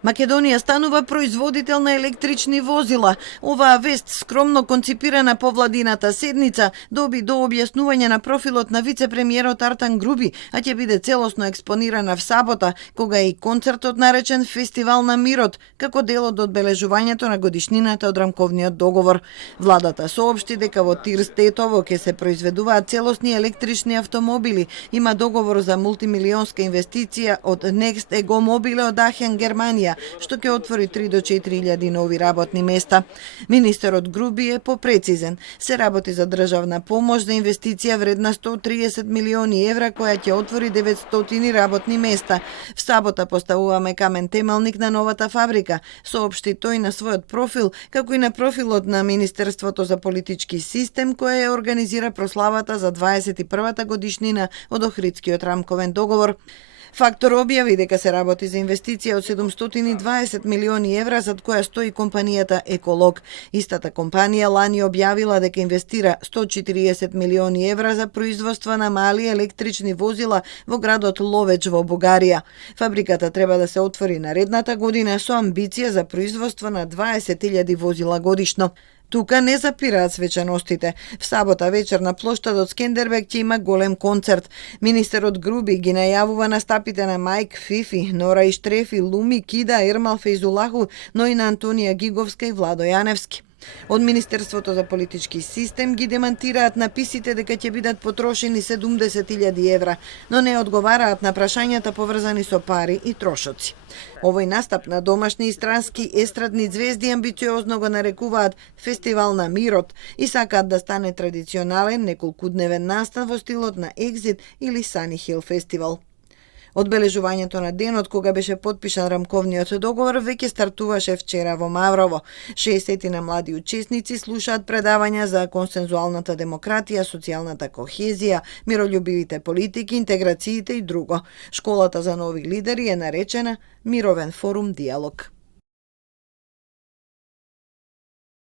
Македонија станува производител на електрични возила. Оваа вест, скромно конципирана по владината седница, доби до објаснување на профилот на вице-премиерот Артан Груби, а ќе биде целосно експонирана в сабота, кога е и концертот наречен Фестивал на мирот, како дел од одбележувањето на годишнината од рамковниот договор. Владата соопшти дека во Тирстетово ќе се произведуваат целосни електрични автомобили. Има договор за мултимилионска инвестиција од Next Ego Mobile од Ахен, Германија, што ќе отвори 3 до 4.000 нови работни места. Министерот Груби е попрецизен. Се работи за државна помош за инвестиција вредна 130 милиони евра, која ќе отвори 900 работни места. В сабота поставуваме камен темелник на новата фабрика, соопшти тој на својот профил, како и на профилот на Министерството за политички систем, која ја организира прославата за 21-та годишнина од Охридскиот рамковен договор. Фактор објави дека се работи за инвестиција од 720 милиони евра, зад која стои компанијата Еколог. Истата компанија лани објавила дека инвестира 140 милиони евра за производство на мали електрични возила во градот Ловеч во Бугарија. Фабриката треба да се отвори наредната година со амбиција за производство на 20.000 возила годишно. Тука не запираат свечаностите. В сабота вечер на плоштадот Скендербег ќе има голем концерт. Министерот Груби ги најавува настапите на Мајк Фифи, Нора Иштрефи, Луми, Кида, Ермал Фейзулаху, но и на Антонија Гиговска и Владо Јаневски. Од Министерството за политички систем ги демантираат написите дека ќе бидат потрошени 70.000 евра, но не одговараат на прашањата поврзани со пари и трошоци. Овој настап на домашни и странски естрадни звезди амбициозно го нарекуваат Фестивал на мирот и сакаат да стане традиционален неколкудневен настан во стилот на Екзит или Сани Хил фестивал. Одбележувањето на денот кога беше потпишан рамковниот договор веќе стартуваше вчера во Маврово. 60 на млади учесници слушаат предавања за консензуалната демократија, социјалната кохезија, миролюбивите политики, интеграциите и друго. Школата за нови лидери е наречена Мировен форум диалог.